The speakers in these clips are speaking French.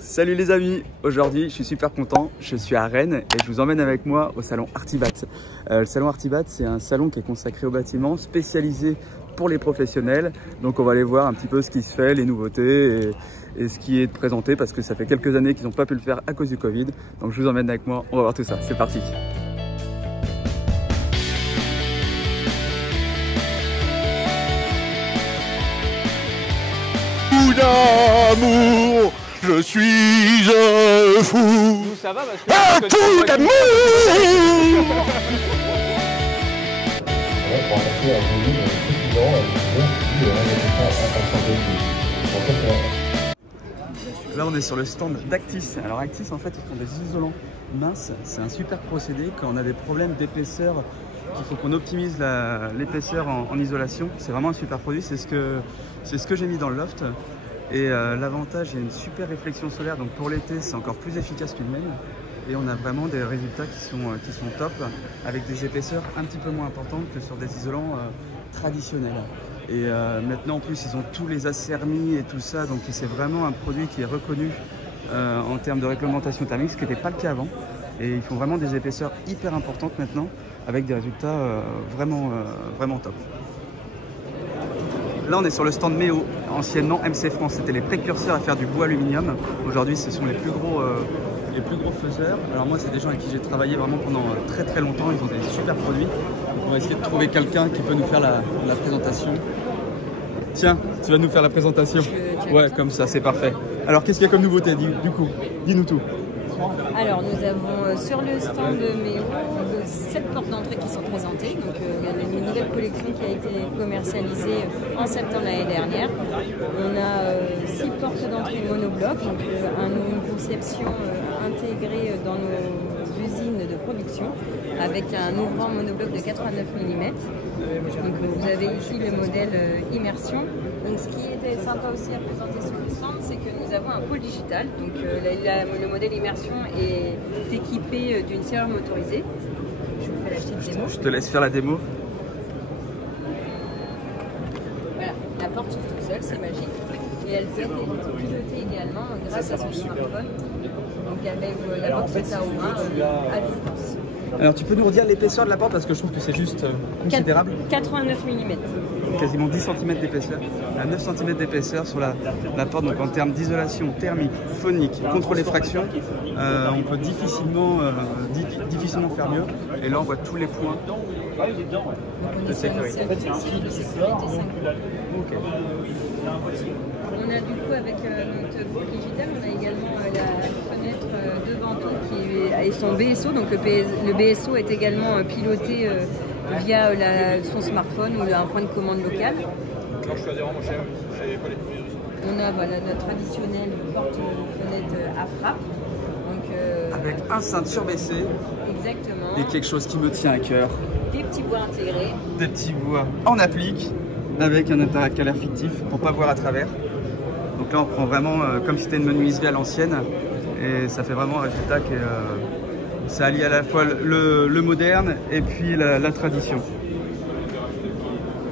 Salut les amis, aujourd'hui je suis super content, je suis à Rennes et je vous emmène avec moi au salon Artibat. Le salon Artibat, c'est un salon qui est consacré au bâtiment, spécialisé pour les professionnels. Donc on va aller voir un petit peu ce qui se fait, les nouveautés et ce qui est présenté parce que ça fait quelques années qu'ils n'ont pas pu le faire à cause du Covid. Donc je vous emmène avec moi, on va voir tout ça, c'est parti. D'amour, je suis un fou. Nous ça va parce que un fou d'amour. Là on est sur le stand d'Actis. Alors Actis en fait ils font des isolants minces. C'est un super procédé quand on a des problèmes d'épaisseur, qu'il faut qu'on optimise l'épaisseur en isolation. C'est vraiment un super produit, c'est ce que j'ai mis dans le loft. Et l'avantage, il y a une super réflexion solaire, donc pour l'été c'est encore plus efficace qu'une laine. Et on a vraiment des résultats qui sont top, avec des épaisseurs un petit peu moins importantes que sur des isolants traditionnels. Et maintenant en plus ils ont tous les acermis et tout ça, donc c'est vraiment un produit qui est reconnu en termes de réglementation thermique, ce qui n'était pas le cas avant. Et ils font vraiment des épaisseurs hyper importantes maintenant, avec des résultats vraiment top. Là on est sur le stand Méo, anciennement MC France, c'était les précurseurs à faire du bois aluminium. Aujourd'hui ce sont les plus gros faiseurs. Alors moi c'est des gens avec qui j'ai travaillé vraiment pendant très longtemps, ils ont des super produits. Donc on va essayer de trouver quelqu'un qui peut nous faire la présentation. Tiens, tu vas nous faire la présentation. Ouais, comme ça, c'est parfait. Alors qu'est-ce qu'il y a comme nouveauté du coup? Dis-nous tout. Alors nous avons sur le stand de Méo 7 portes d'entrée qui sont présentées. Donc il y a une nouvelle collection qui a été commercialisée en septembre l'année dernière. On a 6 portes d'entrée monobloc, donc une conception intégrée dans nos usines de production avec un ouvrant monobloc de 89 mm. Donc vous avez ici le modèle immersion. Donc ce qui était sympa aussi à présenter sur le stand, c'est que nous avons un pôle digital. Donc le modèle immersion est équipé d'une serrure motorisée. Je vous fais la petite démo. Je te laisse faire la démo. Voilà, la porte s'ouvre tout seul, c'est magique. Et elle peut être pilotée également grâce à son smartphone. Donc avec la box Taoura à distance. Alors tu peux nous redire l'épaisseur de la porte parce que je trouve que c'est juste considérable. 89 mm. Quasiment 10 cm d'épaisseur, 9 cm d'épaisseur sur la porte. Donc en termes d'isolation thermique, phonique, contre l'effraction, on peut difficilement faire mieux. Et là on voit tous les points de sécurité. Okay. On a du coup avec notre pôle digital, on a également la fenêtre de Ventoux qui est son BSO. Donc le BSO est également piloté via son smartphone ou un point de commande local. On a notre traditionnelle porte-fenêtre à frappe. Donc, avec un cintre surbaissé. Exactement. Et quelque chose qui me tient à cœur. Des petits bois intégrés. Des petits bois en applique avec un intercalaire fictif pour pas voir à travers. Donc là on prend vraiment comme si c'était une menuiserie à l'ancienne et ça fait vraiment un résultat qui est ça allie à la fois le moderne et puis la tradition.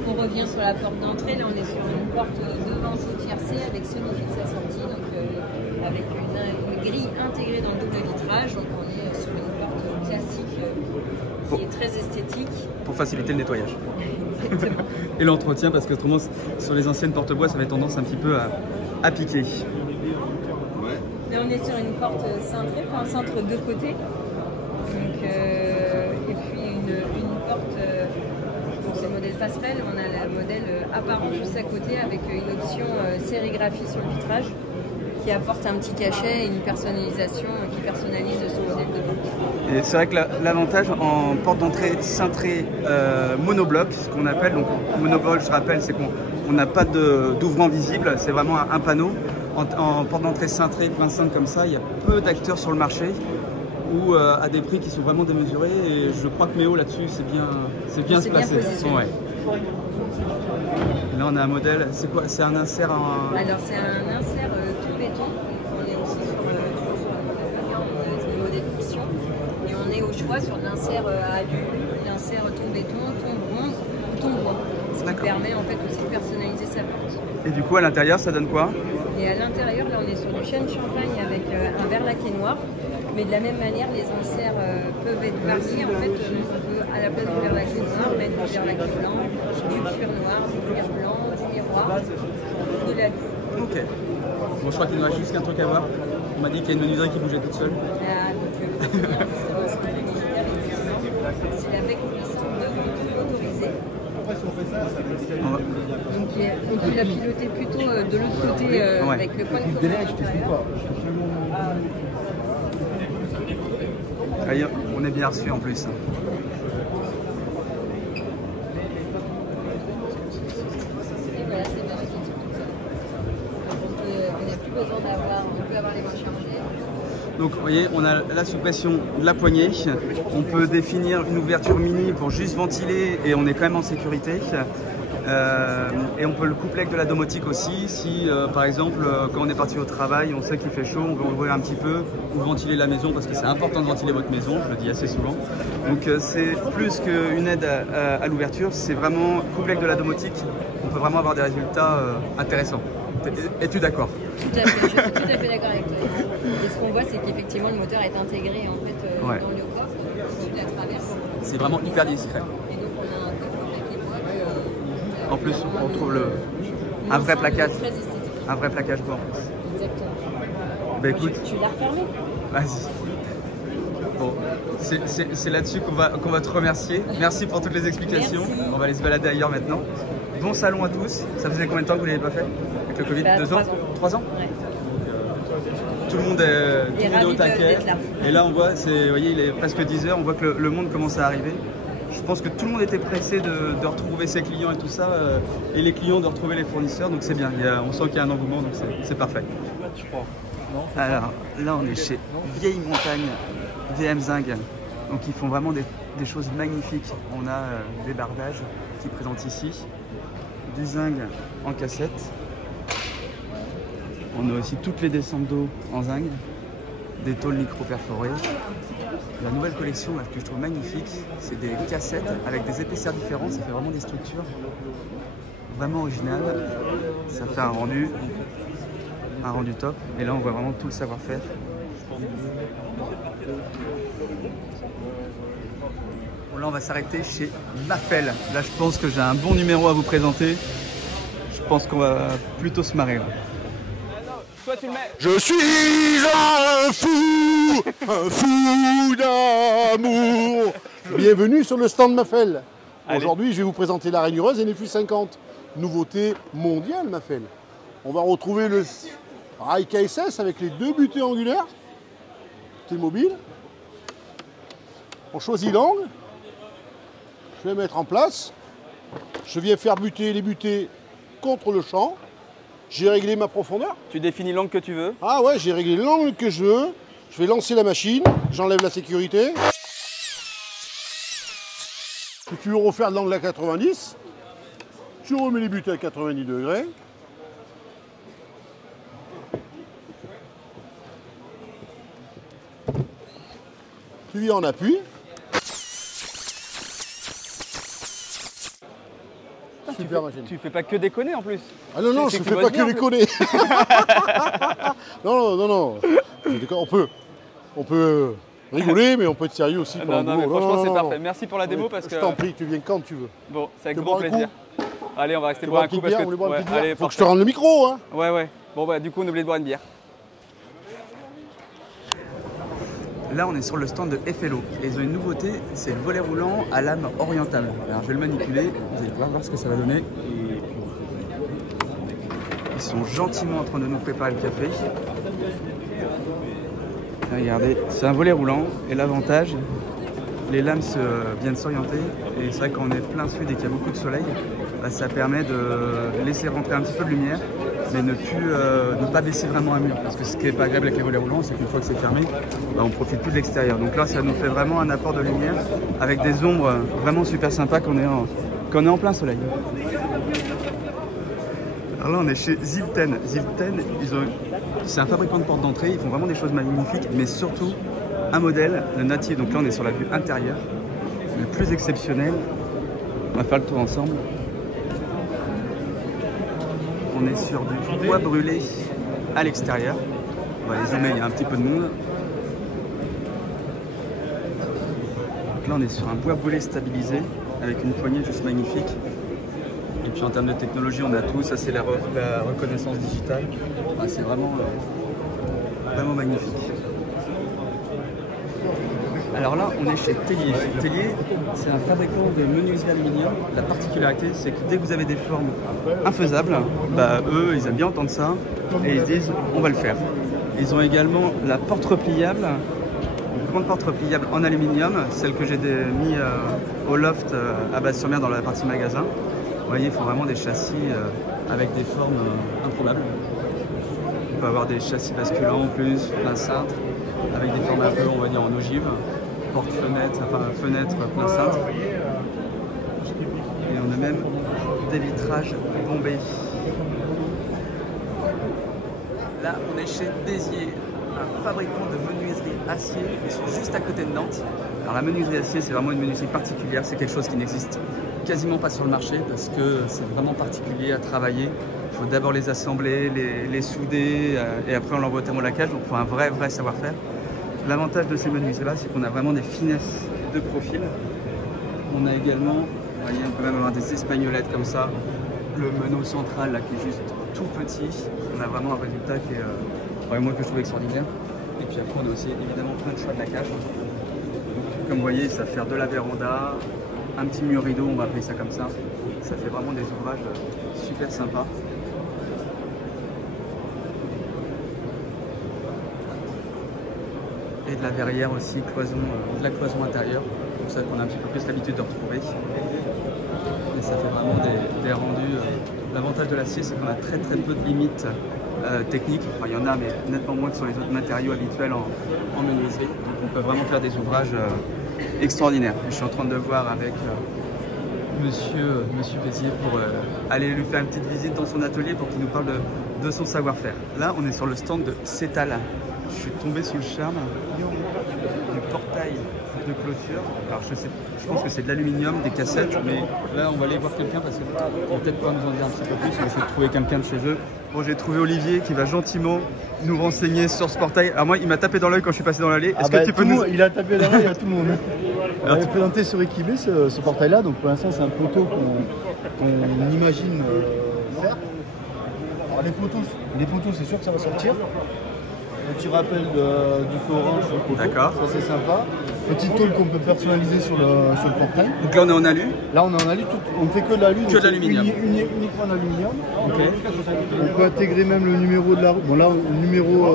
On revient sur la porte d'entrée, là on est sur une porte de Ventoux tiercée avec semi-fixe assortie, donc avec une grille intégrée dans le double vitrage, donc on est sur une porte classique qui est très esthétique. Pour faciliter le nettoyage. Exactement. Et l'entretien parce que autrement sur les anciennes porte-bois ça avait tendance un petit peu à piquer. Là on est sur une porte cintrée, un cintre de côté. Donc, et puis une porte, donc c'est le modèle passerelle, on a le modèle apparent juste à côté avec une option sérigraphie sur le vitrage qui apporte un petit cachet et une personnalisation qui personnalise son modèle de porte. Et c'est vrai que l'avantage en porte d'entrée cintrée monobloc, ce qu'on appelle, donc monobloc je rappelle c'est qu'on n'a pas d'ouvrant visible, c'est vraiment un panneau. En porte d'entrée cintrée, plein cintre comme ça, il y a peu d'acteurs sur le marché ou à des prix qui sont vraiment démesurés et je crois que Méo là-dessus c'est bien se placer. Ouais. Là on a un modèle, c'est quoi? C'est un insert en... Alors c'est un insert tout béton, on est aussi sur le modèle option et on est au choix sur l'insert alu, l'insert ton béton, ton bronze, ton bois. Ce qui permet en fait aussi de personnaliser sa porte. Et du coup à l'intérieur ça donne quoi? Et à l'intérieur là on est sur du chêne champagne avec un verre laqué noir. Mais de la même manière, les enserts peuvent être variés. En fait, on peut, à la place du verre laqué noir, mettre du verre laqué blanc, du cuir noir, du cuir blanc, du miroir, de la... Ok. Bon, je crois qu'il nous reste juste qu'un truc à voir. On m'a dit qu'il y a une menuiserie qui bougeait toute seule. C'est la bec glissante de autorisée. Donc on peut la piloter plutôt de l'autre côté avec le point de commande à l'intérieur. On est bien reçu en plus. Et voilà, c'est magique tout ça. On n'a plus besoin d'avoir, on peut avoir les mains chargées. Donc vous voyez, on a la suppression de la poignée. On peut définir une ouverture mini pour juste ventiler et on est quand même en sécurité. Et on peut le coupler avec de la domotique aussi. Si par exemple quand on est parti au travail, on sait qu'il fait chaud, on veut ouvrir un petit peu ou ventiler la maison parce que c'est important de ventiler votre maison, je le dis assez souvent. Donc c'est plus qu'une aide à l'ouverture, c'est vraiment couplé avec de la domotique. On peut vraiment avoir des résultats intéressants. Es-tu d'accord? Tout à fait, je suis tout à fait d'accord avec toi. Et ce qu'on voit, c'est qu'effectivement le moteur est intégré en fait dans le coffre, au-dessus de la traverse. C'est vraiment hyper discret. Et donc on a un coffre plaqué bois. En plus, on trouve un vrai plaquage. Très esthétique. Un vrai plaquage bois en plus. Exactement. Bah écoute. Tu l'as refermé? Vas-y. Bon, c'est là-dessus qu'on va te remercier. Merci pour toutes les explications. Merci. On va aller se balader ailleurs maintenant. Bon salon à tous. Ça faisait combien de temps que vous ne l'avez pas fait? Avec le Covid, 2 ans? 3 ans? Ouais. Tout le monde est au taquet. Et là, on voit, vous voyez, il est presque 10 h. On voit que le monde commence à arriver. Je pense que tout le monde était pressé de retrouver ses clients et tout ça, et les clients de retrouver les fournisseurs, donc c'est bien. On sent qu'il y a un engouement, donc c'est parfait. Alors là, on est chez Vieille Montagne, VM Zinc. Donc ils font vraiment des choses magnifiques. On a des bardages qui présentent ici, du zinc en cassette. On a aussi toutes les descentes d'eau en zinc, des tôles micro-perforées. La nouvelle collection là, que je trouve magnifique, c'est des cassettes avec des épaisseurs différentes. Ça fait vraiment des structures vraiment originales. Ça fait un rendu top. Et là, on voit vraiment tout le savoir-faire. Bon, là, on va s'arrêter chez Mafel. Là, je pense que j'ai un bon numéro à vous présenter. Je pense qu'on va plutôt se marrer là. Je suis un fou d'amour. Bienvenue sur le stand Mafel. Aujourd'hui, je vais vous présenter la rayureuse NFU 50, nouveauté mondiale Mafel. On va retrouver le rail KSS avec les 2 butées angulaires, butée mobile. On choisit l'angle. Je vais mettre en place. Je viens faire buter les butées contre le champ. J'ai réglé ma profondeur. Tu définis l'angle que tu veux. Ah ouais, j'ai réglé l'angle que je veux. Je vais lancer la machine, j'enlève la sécurité. Si tu veux refaire l'angle à 90, tu remets les butées à 90 degrés. Tu viens en appui. Super machine. Tu fais pas que déconner en plus. Ah non, non, je ne fais pas que déconner. Non. On peut rigoler, mais on peut être sérieux aussi. Non, mais franchement, c'est parfait. Merci pour la démo parce que... Je t'en prie, tu viens quand tu veux. Bon, c'est avec grand plaisir. Allez, on va rester boire un coup parce que... Allez, faut que je te rende le micro, hein. Ouais. Bon, bah, du coup, on oublie de boire une bière. Là, on est sur le stand de FLO et ils ont une nouveauté, c'est le volet roulant à lame orientable. Alors, je vais le manipuler, vous allez pouvoir voir ce que ça va donner. Ils sont gentiment en train de nous préparer le café. Regardez, c'est un volet roulant et l'avantage, les lames viennent s'orienter et c'est vrai qu'on est plein sud et qu'il y a beaucoup de soleil, bah, ça permet de laisser rentrer un petit peu de lumière mais ne pas baisser vraiment un mur parce que ce qui est pas agréable avec les volets roulants c'est qu'une fois que c'est fermé, bah, on profite plus de l'extérieur. Donc là ça nous fait vraiment un apport de lumière avec des ombres vraiment super sympas quand on est en plein soleil. Alors là on est chez Zilten. Zilten, c'est un fabricant de portes d'entrée, ils font vraiment des choses magnifiques, mais surtout un modèle, le natif. Donc là on est sur la vue intérieure, le plus exceptionnel. On va faire le tour ensemble. On est sur du bois brûlé à l'extérieur. On va les zoomer, il y a un petit peu de monde. Donc là on est sur un bois brûlé stabilisé avec une poignée juste magnifique. Et puis en termes de technologie on a tout, ça c'est la reconnaissance digitale. Ah, c'est vraiment magnifique. Alors là, on est chez Tellier. Tellier, c'est un fabricant de menuiserie aluminium. La particularité, c'est que dès que vous avez des formes infaisables, bah, eux, ils aiment bien entendre ça et ils se disent on va le faire. Ils ont également la porte repliable, une grande porte repliable en aluminium, celle que j'ai mis au loft à Basse-sur-Mer dans la partie magasin. Vous voyez, ils font vraiment des châssis avec des formes improbables. On peut avoir des châssis basculants en plus, plein cintre, avec des formes un peu, on va dire, en ogive. Porte-fenêtre, enfin fenêtre plein cintre. Et on a même des vitrages bombés. Là, on est chez Béziers, un fabricant de menuiserie acier. Ils sont juste à côté de Nantes. Alors la menuiserie acier, c'est vraiment une menuiserie particulière. C'est quelque chose qui n'existe quasiment pas sur le marché parce que c'est vraiment particulier à travailler. Il faut d'abord les assembler, les souder et après on l'envoie au thermolacage. Donc il faut un vrai savoir-faire. L'avantage de ces menuiseries-là, c'est qu'on a vraiment des finesses de profil. On a également, vous voyez, on peut même avoir des espagnolettes comme ça. Le meneau central là, qui est juste tout petit. On a vraiment un résultat qui est, moi, que je trouve extraordinaire. Et puis après, on a aussi évidemment plein de choix de lacage. Comme vous voyez, ça fait faire de la véranda, un petit mur rideau, on va appeler ça comme ça. Ça fait vraiment des ouvrages super sympas. Et de la verrière aussi, de la cloison intérieure, pour ça qu'on a un petit peu plus l'habitude de retrouver. Et ça fait vraiment des rendus. L'avantage de l'acier, c'est qu'on a très peu de limites techniques. Enfin, il y en a, mais nettement moins que sur les autres matériaux habituels en menuiserie. Donc on peut vraiment faire des ouvrages extraordinaires. Je suis en train de voir avec monsieur Béziers pour aller lui faire une petite visite dans son atelier pour qu'il nous parle de son savoir-faire. Là, on est sur le stand de Cetal. Je suis tombé sous le charme du portail de clôture. Alors je pense que c'est de l'aluminium, des cassettes, mais là on va aller voir quelqu'un parce qu'il va peut-être pas nous en dire un petit peu plus. On va essayer de trouver quelqu'un de chez eux. Bon, j'ai trouvé Olivier qui va gentiment nous renseigner sur ce portail. Alors moi, il m'a tapé dans l'œil quand je suis passé dans l'allée. Est-ce que tu peux nous... Il a tapé dans l'œil à tout le monde. On avait présenté sur Equibé ce portail-là, donc pour l'instant c'est un poteau qu'on imagine faire. Alors les poteaux, c'est sûr que ça va sortir. Un petit rappel du feu orange sur le poteau. D'accord. Ça c'est sympa. Petite tôle qu'on peut personnaliser sur le portail. Donc là on est en alu. Là on est en alu, on ne fait que de l'alu. Que de l'aluminium. Uniquement en aluminium. Ok. On peut intégrer même le numéro de la roue. Bon là le numéro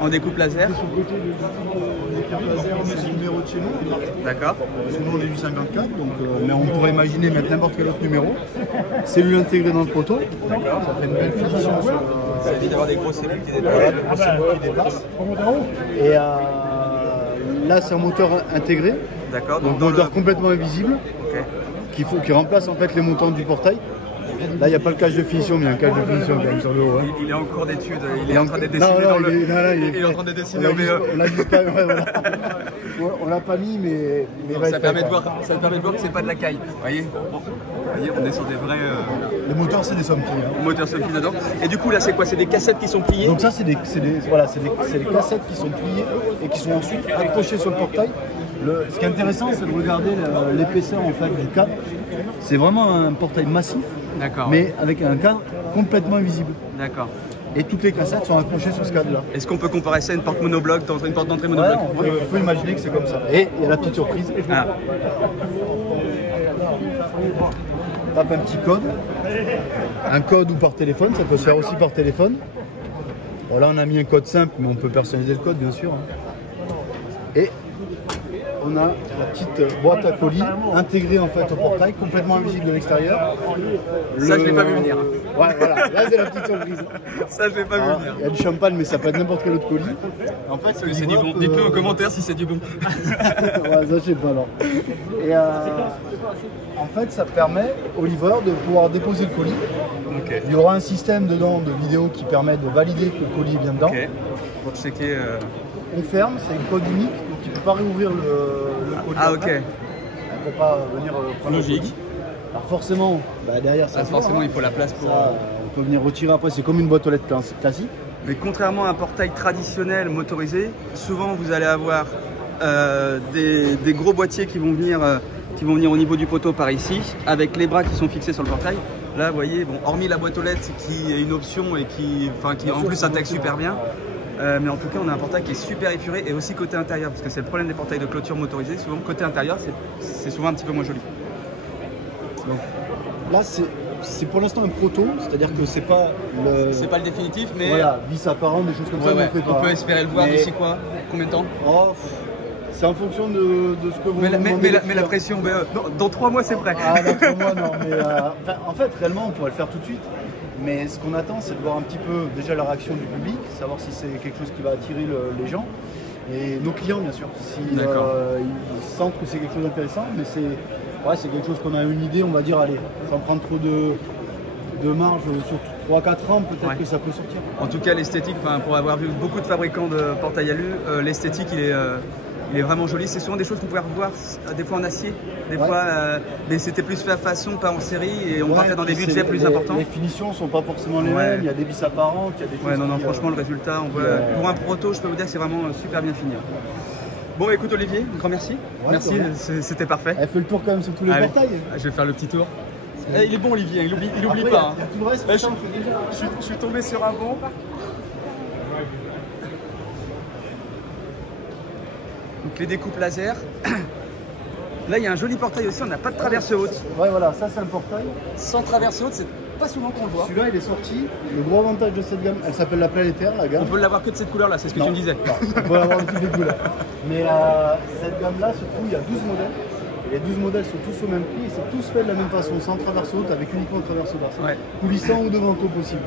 en découpe laser. Sur le côté de laser, c'est le numéro de chez nous. D'accord. Sinon on est du 54, donc mais on pourrait imaginer mettre n'importe quel autre numéro. Cellule intégrée dans le poteau. D'accord. Ça fait une belle finition sur ça évite d'avoir des grosses cellules qui dépassent. voilà, des grosses cellules qui dépassent. Et là c'est un moteur intégré. D'accord. Donc un moteur complètement invisible. Ok. Qui remplace en fait les montants du portail. Là, il n'y a pas le cache de finition, mais il y a un cache de finition quand même sur le haut. Hein. Il est en cours d'étude, il est en train de dessiner dans le... Il est en train de dessiner au VE. On l'a pas mis, mais ça permet de voir que c'est pas de la caille. Vous voyez, on est sur des vrais... Les moteurs, c'est des sommes pliées. Hein. Moteurs sommes pliés dedans. Et du coup, là, c'est quoi? C'est des cassettes qui sont pliées? Donc ça, c'est des cassettes qui sont pliées et qui sont ensuite accrochées sur le portail. Ce qui est intéressant, c'est de regarder l'épaisseur en fait, du cadre. C'est vraiment un portail massif, mais avec un cadre complètement invisible. D'accord. Et toutes les cassettes sont accrochées sur ce cadre-là. Est-ce qu'on peut comparer ça à une porte monobloc, une porte d'entrée monobloc? Ouais, on peut imaginer que c'est comme ça. Et il y a la petite surprise. Ah. Tape un petit code. Un code ou par téléphone, ça peut se faire aussi par téléphone. Bon, là, on a mis un code simple, mais on peut personnaliser le code, bien sûr. Et on a la petite boîte à colis intégrée en fait au portail, complètement invisible de l'extérieur. Ça, je l'ai pas vu venir. Ouais, voilà, là c'est la petite surprise. Ça, je l'ai pas vu venir. Il y a du champagne, mais ça peut être n'importe quel autre colis. En fait, c'est du bon. Dites-le en commentaire si c'est du bon. Ouais, ça, je sais pas alors. Et en fait, ça permet au livreur de pouvoir déposer le colis. Okay. Il y aura un système dedans de vidéo qui permet de valider que le colis est bien dedans. Okay. Pour checker. On ferme, c'est une code unique, donc tu ne peux pas réouvrir le colis. Ah, ok. Elle ne peut pas venir prendre logique. Le colis. Alors forcément, derrière ça. Forcément, il faut la place pour. Ça, on peut venir retirer après, c'est comme une boîte aux lettres classique. Mais contrairement à un portail traditionnel motorisé, souvent vous allez avoir des gros boîtiers qui vont venir au niveau du poteau par ici, avec les bras qui sont fixés sur le portail. Là, vous voyez, bon, hormis la boîte aux lettres qui est une option et qui en plus s'intègre super bien. Mais en tout cas, on a un portail qui est super épuré et aussi côté intérieur, parce que c'est le problème des portails de clôture motorisés. Souvent, côté intérieur, c'est souvent un petit peu moins joli. Donc, là, c'est pour l'instant un proto, c'est-à-dire que c'est pas le définitif, mais voilà, vis apparent, des choses comme ça, on peut espérer le voir d'ici quoi? Combien de temps? C'est en fonction de ce que vous mais la pression, dans 3 mois c'est prêt. Ah, dans 3 mois non, mais en fait réellement on pourrait le faire tout de suite. Mais ce qu'on attend c'est de voir un petit peu déjà la réaction du public, savoir si c'est quelque chose qui va attirer les gens. Et nos clients bien sûr, si ils sentent que c'est quelque chose d'intéressant, mais c'est quelque chose qu'on a une idée, on va dire allez, sans prendre trop de marge sur 3-4 ans, peut-être que ça peut sortir. En tout cas l'esthétique, pour avoir vu beaucoup de fabricants de portail alu, l'esthétique il est vraiment joli. C'est souvent des choses qu'on pouvait revoir des fois en acier, des fois, mais c'était plus fait à façon, pas en série, et on partait dans des budgets plus importants. Les finitions sont pas forcément les mêmes, il y a des vis apparentes, il y a des choses. Non, franchement, le résultat, on voit, pour un proto, je peux vous dire que c'est vraiment super bien fini. Bon, écoute Olivier, un grand merci. Merci, c'était parfait. Elle fait le tour quand même sur tous les portails. Je vais faire le petit tour. Il est bon Olivier, il oublie pas. Il y a tout le reste, je suis tombé sur un bon. Donc les découpes laser. Là, il y a un joli portail aussi, on n'a pas de traverse haute. Ouais, voilà, ça c'est un portail. Sans traverse haute, c'est pas souvent qu'on le voit. Celui-là, il est sorti. Le gros avantage de cette gamme, elle s'appelle la planétaire, la gamme. On peut l'avoir que de cette couleur-là, c'est ce que tu me disais. Non, on peut l'avoir de toutes les couleurs. Mais cette gamme-là, surtout, il y a 12 modèles. Et les 12 modèles sont tous au même prix. Et c'est tous faits de la même façon, sans traverse haute, avec uniquement le traverse basse. Coulissant ou de manteau possible.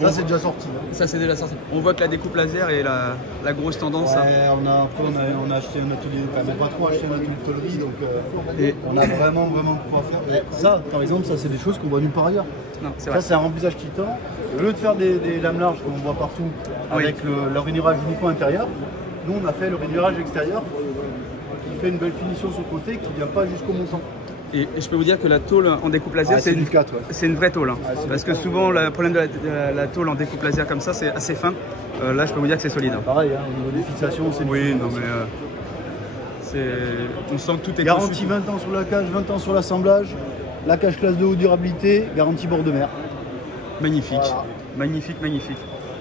Ça c'est déjà sorti. Ça c'est déjà sorti. On voit que la découpe laser est la grosse tendance. On a acheté un atelier, pas trop acheté un atelier de tôlerie, donc on a vraiment de quoi faire. Et ça, par exemple, ça c'est des choses qu'on voit nulle part ailleurs. Ça c'est un remplissage qui tend. Au lieu de faire des lames larges comme on voit partout, avec le rainurage uniquement intérieur, nous on a fait le rainurage extérieur qui fait une belle finition sur le côté qui ne vient pas jusqu'au montant. Et je peux vous dire que la tôle en découpe laser, c'est une vraie tôle. Parce que souvent, le problème de la tôle en découpe laser comme ça, c'est assez fin. Là, je peux vous dire que c'est solide. Pareil, au niveau des fixations, c'est on sent que tout est garantie 20 ans sur la cage, 20 ans sur l'assemblage. La cage classe de haute durabilité, garantie bord de mer. Magnifique, magnifique.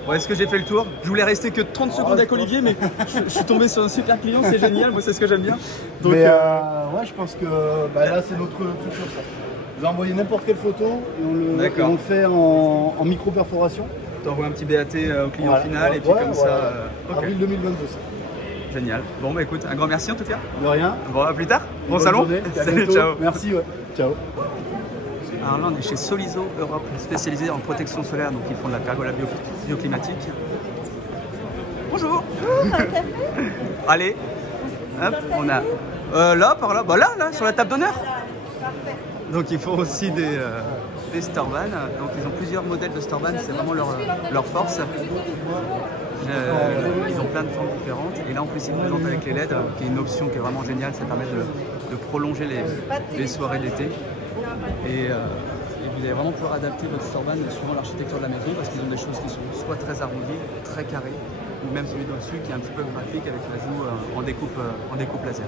Bon, est-ce que j'ai fait le tour? Je voulais rester que 30 secondes avec Olivier, mais je suis tombé sur un super client, c'est génial, moi c'est ce que j'aime bien. Donc, ouais, je pense que là c'est notre futur ça. Vous envoyez n'importe quelle photo et on le fait en micro-perforation. Tu envoies un petit BAT au client final et puis comme ça. Avril 2022 ça. Génial. Bon bah écoute, un grand merci en tout cas. De rien. Bon, à plus tard. Bon salon. Salut, ciao. Merci, ciao. Alors là, on est chez Solizo Europe, spécialisé en protection solaire, donc ils font de la pergola bioclimatique. Bonjour. Allez, hop, on a là, par là, là, sur la table d'honneur. Donc ils font aussi des Storban, donc ils ont plusieurs modèles de Storban, c'est vraiment leur force. Ils ont plein de formes différentes et là en plus ils présentent avec les LED, qui est une option qui est vraiment géniale, ça permet de prolonger les soirées d'été. Et vous allez vraiment pouvoir adapter votre Storban suivant l'architecture de la maison parce qu'ils ont des choses qui sont soit très arrondies, très carrées, ou même celui dessus qui est un petit peu graphique avec l'ajout en découpe laser.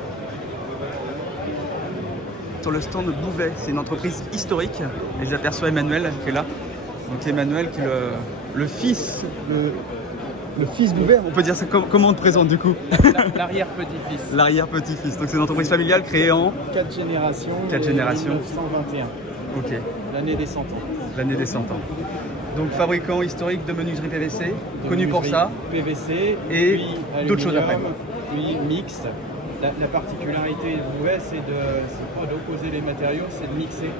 Sur le stand de Bouvet, c'est une entreprise historique, et j'aperçois Emmanuel qui est là. Donc Emmanuel qui est le fils Bouvet, on peut dire ça, comment on te présente du coup? L'arrière-petit-fils. L'arrière-petit-fils, donc c'est une entreprise familiale créée en 4 générations. 4 générations. 1921. Ok. L'année des 100 ans. L'année des 100 ans. Donc fabricant historique de menuiserie PVC, connu pour ça. PVC et d'autres choses après. Puis mixte. La particularité de Bouvet, c'est pas d'opposer les matériaux, c'est de mixer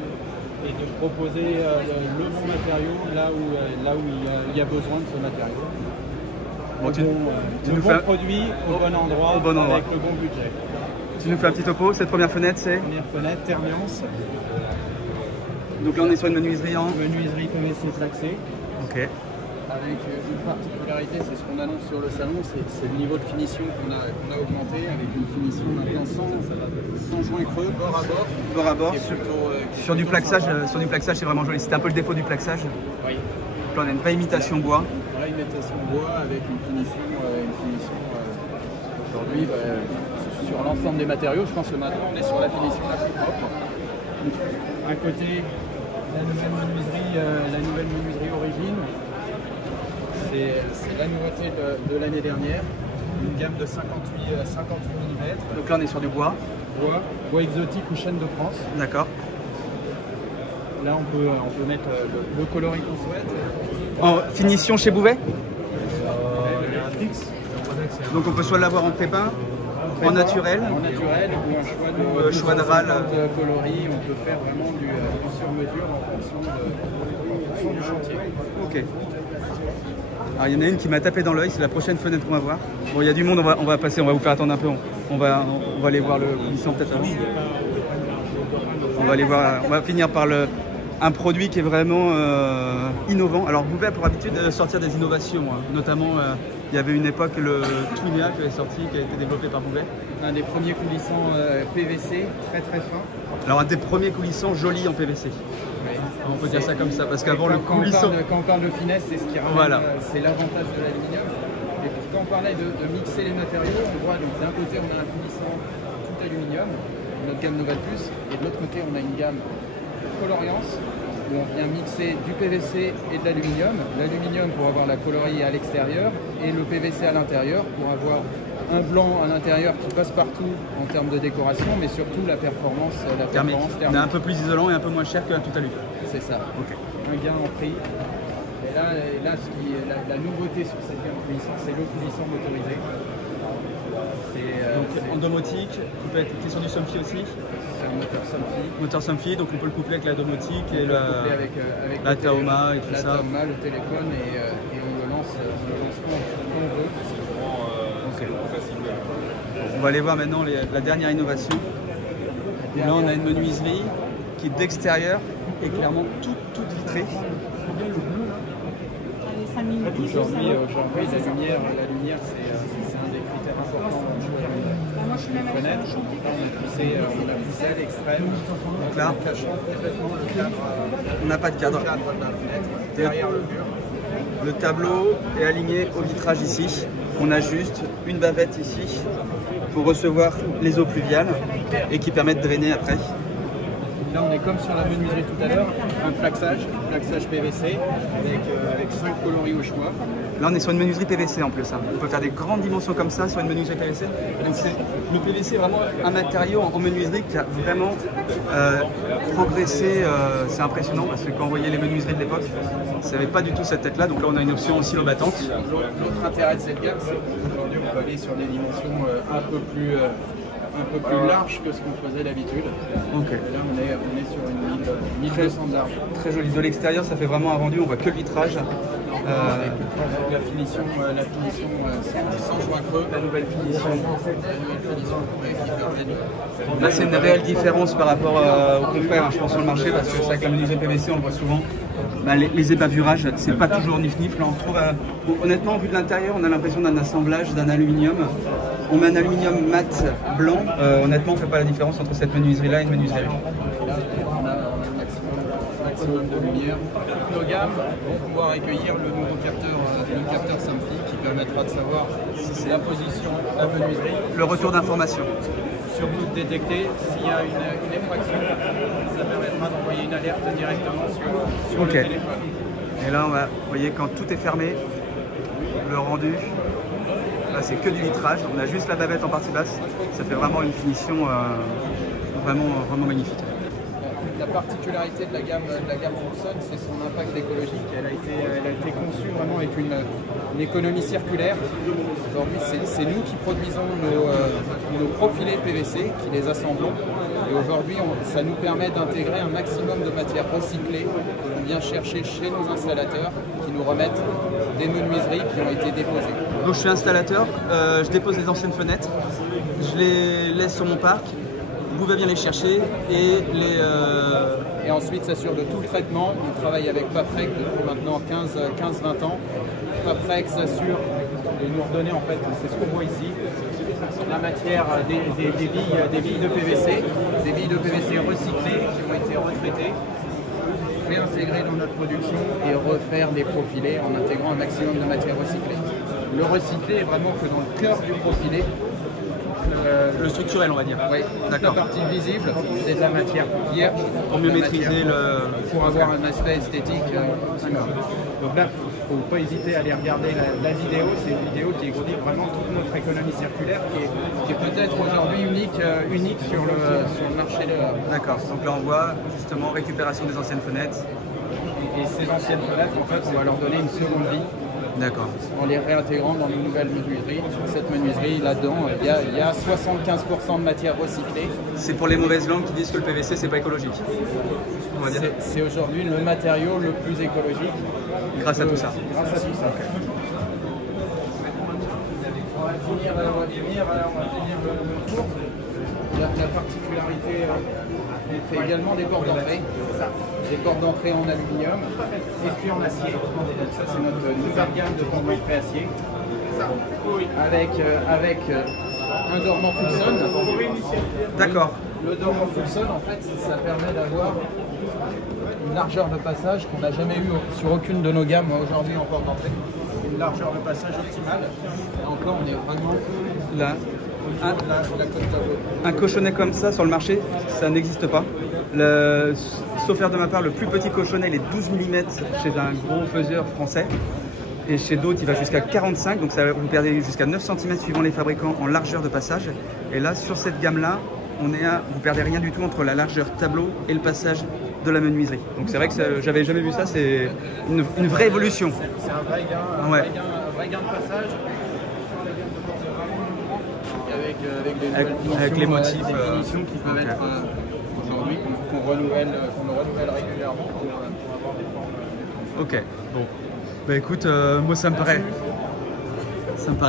et de proposer le bon matériau là où il y a besoin de ce matériau. Bon, le bon produit au bon endroit, avec le bon budget. Tu nous fais un petit topo, cette première fenêtre c'est? Première fenêtre, Termiance. Donc là on est sur une menuiserie en? Menuiserie PVC slaxée. Ok. Avec une particularité, c'est ce qu'on annonce sur le salon, c'est le niveau de finition qu'on a augmenté avec une finition maintenant sans joint creux, bord à bord. Bord à bord. Sur du plaxage, c'est vraiment joli. C'était un peu le défaut du plaxage. Oui. là, on a une vraie imitation bois. Une vraie imitation bois avec une finition aujourd'hui, sur l'ensemble des matériaux. Je pense que maintenant, on est sur la finition la plus propre. À côté, la nouvelle menuiserie Origine. C'est la nouveauté de l'année dernière. Une gamme de 58 mm. Donc là, on est sur du bois. Bois exotique ou chêne de France. D'accord. Là, on peut mettre le coloris qu'on souhaite. En finition chez Bouvet. Fixe. Donc on peut soit l'avoir en prépin, en naturel. En naturel ou un choix de râle. Coloris. On peut faire vraiment du sur-mesure en fonction du chantier. Ok. Alors il y en a une qui m'a tapé dans l'œil, c'est la prochaine fenêtre qu'on va voir. Bon, il y a du monde, on va passer, on va vous faire attendre un peu. On va aller voir le coulissant peut-être avant. On va aller voir, on va finir par un produit qui est vraiment innovant. Alors Bouvet a pour habitude de sortir des innovations, hein. Notamment il y avait une époque le Twinia qui est sorti, qui a été développé par Bouvet. Un des premiers coulissants PVC, très très fin. Alors un des premiers coulissants jolis en PVC. Oui. On peut dire ça comme ça, parce qu'avant le coulissant... Quand on parle de finesse, c'est ce qui ramène, voilà. C'est l'avantage de l'aluminium. Et quand on parlait de mixer les matériaux, on voit donc d'un côté on a un coulissant tout aluminium, notre gamme Nova Plus, et de l'autre côté on a une gamme coloriance, où on vient mixer du PVC et de l'aluminium. L'aluminium pour avoir la colorie à l'extérieur et le PVC à l'intérieur pour avoir un blanc à l'intérieur qui passe partout en termes de décoration, mais surtout la performance thermique. On est un peu plus isolant et un peu moins cher que tout alu. C'est ça. Okay. Un gain en prix. Et là la nouveauté sur cette gamme coulissant, c'est le coulissant motorisé. Donc en domotique, on peut être sur du Somfy aussi. C'est un moteur Somfy. Moteur Somfy, donc on peut le coupler avec la domotique et avec la Taoma et tout ça. La Taoma, le téléphone et on le lance quand on veut. Okay. On va aller voir maintenant la dernière innovation. Là on a une menuiserie qui d'extérieur est clairement toute vitrée. Aujourd'hui, la lumière c'est un des critères importants dans les fenêtres. On a poussé à l'extrême. Donc là, en cachant complètement le cadre. On n'a pas de cadre. Le cadre de la fenêtre, derrière le mur. Le tableau est aligné au vitrage ici. On a juste une bavette ici pour recevoir les eaux pluviales et qui permet de drainer après. Là, on est comme sur la menuiserie tout à l'heure, un plaxage PVC avec 5 coloris au choix. Là, on est sur une menuiserie PVC en plus. Hein. On peut faire des grandes dimensions comme ça sur une menuiserie PVC. Donc, le PVC est vraiment un matériau en menuiserie qui a vraiment progressé. C'est impressionnant parce que quand on voyait les menuiseries de l'époque, ça n'avait pas du tout cette tête-là. Donc là, on a une option aussi battante. L'autre intérêt de cette gamme, c'est qu'aujourd'hui, on peut aller sur des dimensions un peu plus large que ce qu'on faisait d'habitude. Okay. Là, on est sur une 1200 de large. Très joli. De l'extérieur, ça fait vraiment un rendu. On voit que le vitrage. La finition sans joint creux. La nouvelle finition. Là, c'est une réelle différence par rapport aux confrères, je pense, sur le marché, parce que c'est avec la menuiserie PVC, on le voit souvent. Bah, les ébavurages, c'est pas toujours nif-nif. Là, on retrouve, honnêtement, vu de l'intérieur, on a l'impression d'un assemblage d'un aluminium. On met un aluminium mat blanc. Honnêtement, on ne fait pas la différence entre cette menuiserie-là et une menuiserie. Là, on a un maximum de lumière. Toutes nos gammes vont pouvoir accueillir le nouveau capteur Somfy qui permettra de savoir si c'est la position, la menuiserie. Le retour d'information. Surtout de détecter s'il y a une effraction. Ça permettra d'envoyer une alerte directement sur le téléphone. Et là, vous voyez, quand tout est fermé, le rendu, là c'est que du vitrage. On a juste la bavette en partie basse. Ça fait vraiment une finition vraiment magnifique. La particularité de la gamme Fulson, c'est son impact écologique. Elle a été conçue vraiment avec une économie circulaire. Aujourd'hui, c'est nous qui produisons nos profilés PVC, qui les assemblons. Et aujourd'hui, ça nous permet d'intégrer un maximum de matières recyclées qu'on vient chercher chez nos installateurs, qui nous remettent des menuiseries qui ont été déposées. Donc je suis installateur, je dépose les anciennes fenêtres, je les laisse sur mon parc. Vous va bien les chercher et ensuite s'assure de tout le traitement. On travaille avec Paprec depuis maintenant 15-20 ans. Paprec s'assure de nous redonner, en fait, c'est ce qu'on voit ici, la matière des billes de PVC, des billes de PVC recyclées qui ont été retraitées. réintégrer dans notre production et refaire des profilés en intégrant un maximum de matière recyclée. Le recyclé est vraiment que dans le cœur du profilé. Le structurel, on va dire. Oui, toute la partie visible, c'est de la matière vierge. Pour mieux maîtriser pour avoir un aspect esthétique. Donc là, il ne faut pas hésiter à aller regarder la vidéo. C'est une vidéo qui explique vraiment toute notre économie circulaire qui est peut-être aujourd'hui unique sur le marché de... D'accord, donc là on voit justement récupération des anciennes fenêtres. Et ces anciennes fenêtres, en fait, on va leur donner une seconde vie. D'accord. En les réintégrant dans une nouvelle menuiserie. Sur cette menuiserie, là-dedans, il y a 75% de matière recyclée. C'est pour les mauvaises langues qui disent que le PVC, c'est pas écologique. On va dire. C'est aujourd'hui le matériau le plus écologique. Grâce à tout ça. Grâce à tout ça. On va finir le tour. La particularité, on fait également des portes d'entrée. Des portes d'entrée en aluminium et puis en acier. Donc ça, c'est notre nouvelle gamme de portes d'entrée acier. Avec un dormant Fullson. D'accord. Le dormant Fullson, en fait, ça permet d'avoir une largeur de passage qu'on n'a jamais eu sur aucune de nos gammes aujourd'hui en porte d'entrée. Une largeur de passage optimale. Donc là, on est vraiment là. La un cochonnet comme ça sur le marché, ça n'existe pas. Sauf faire de ma part, le plus petit cochonnet, il est 12 mm chez un gros faiseur français. Et chez d'autres, il va jusqu'à 45, donc ça vous perdez jusqu'à 9 cm suivant les fabricants en largeur de passage. Et là, sur cette gamme-là, vous perdez rien du tout entre la largeur tableau et le passage de la menuiserie. Donc c'est vrai que j'avais jamais vu ça, c'est une vraie évolution. C'est un vrai gain, un vrai gain de passage. Avec les motifs des finitions qui peuvent être aujourd'hui qu'on renouvelle régulièrement pour avoir des formes. Ok, bon. Bah écoute, moi ça me paraît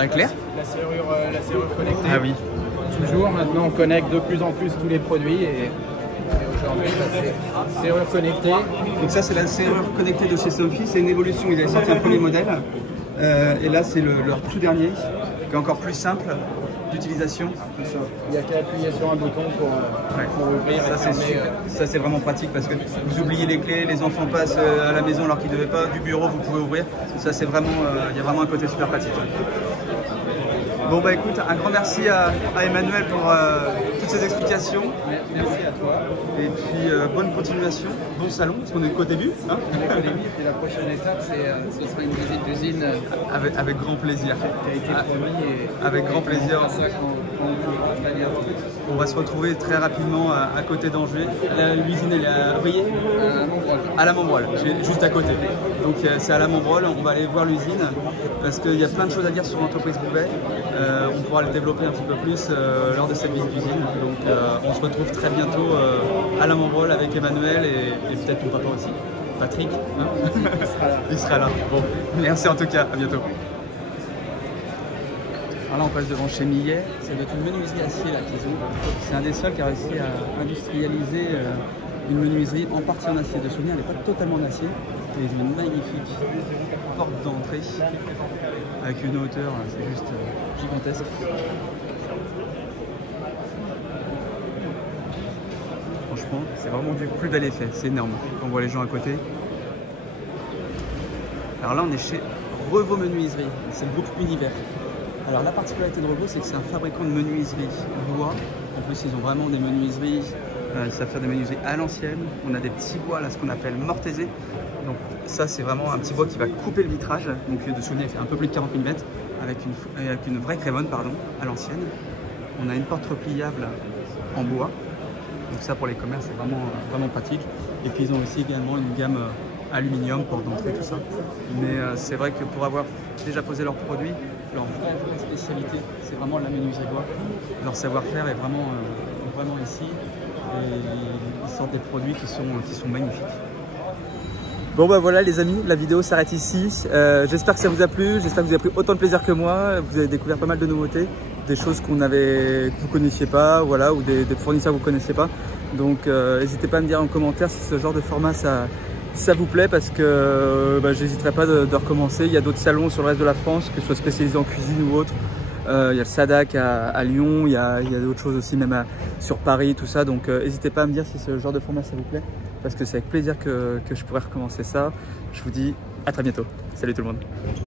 clair. La serrure connectée. Ah oui. Toujours, maintenant on connecte de plus en plus tous les produits et aujourd'hui c'est serrure connectée. Donc ça c'est la serrure connectée de chez Somfy, c'est une évolution, ils avaient sorti un premier modèle et là c'est leur tout dernier qui est encore plus simple d'utilisation. Il n'y a qu'à appuyer sur un bouton pour ouvrir. Ça c'est vraiment pratique parce que vous oubliez les clés, les enfants passent à la maison alors qu'ils ne devaient pas, du bureau vous pouvez ouvrir. Ça c'est vraiment, il y a vraiment un côté super pratique. Bon bah écoute, un grand merci à Emmanuel pour toutes ces explications. Merci à toi. Et puis bonne continuation, bon salon, parce qu'on est côté début. Hein et la prochaine étape, ce sera une visite d'usine. Avec grand plaisir. Qui a été promis avec grand plaisir. On va se retrouver très rapidement à côté d'Angers. L'usine elle est à Briey. À la Montbrolle, juste à côté. Donc c'est à la Montbrolle, on va aller voir l'usine parce qu'il y a plein de choses à dire sur l'entreprise Bouvet. On pourra le développer un petit peu plus lors de cette visite d'usine. Donc on se retrouve très bientôt à la Montbrolle avec Emmanuel et peut-être ton papa aussi, Patrick. Hein Il sera là. Bon, merci en tout cas, à bientôt. Alors là on passe devant chez Millet, c'est de une menuiserie acier là qu'ils ont. C'est un des seuls qui a réussi à industrialiser une menuiserie en partie en acier. De souvenir, elle n'est pas totalement en acier. Et ils ont une magnifique porte d'entrée avec une hauteur, c'est juste gigantesque. Franchement, c'est vraiment du plus bel effet, c'est énorme. On voit les gens à côté. Alors là, on est chez Revaux Menuiserie, c'est le groupe Univers. Alors la particularité de Revaux, c'est que c'est un fabricant de menuiserie bois. En plus, ils ont vraiment des menuiseries, ils savent faire des menuiseries à l'ancienne. On a des petits bois, là, ce qu'on appelle mortaisés. Donc ça, c'est vraiment un petit bois qui va couper le vitrage. Donc de souvenir, il fait un peu plus de 40 mm avec une vraie crémone, pardon, à l'ancienne. On a une porte repliable en bois. Donc ça, pour les commerces, c'est vraiment pratique. Et puis ils ont aussi également une gamme aluminium, porte d'entrée, tout ça. Mais c'est vrai que pour avoir déjà posé leurs produits, leur vraie spécialité, c'est vraiment la menuiserie bois. Leur savoir-faire est vraiment ici. Et ils sortent des produits qui sont magnifiques. Bon bah voilà les amis, la vidéo s'arrête ici. J'espère que ça vous a plu, j'espère que vous avez pris autant de plaisir que moi. Vous avez découvert pas mal de nouveautés, des choses que vous ne connaissiez pas, voilà, ou des fournisseurs que vous ne connaissiez pas. Donc n'hésitez pas à me dire en commentaire si ce genre de format ça vous plaît, parce que j'hésiterai pas de recommencer. Il y a d'autres salons sur le reste de la France, que ce soit spécialisés en cuisine ou autre. Il y a le SADAC à Lyon, il y a d'autres choses aussi, même sur Paris, tout ça. Donc n'hésitez pas à me dire si ce genre de format ça vous plaît. parce que c'est avec plaisir que je pourrai recommencer ça. Je vous dis à très bientôt. Salut tout le monde.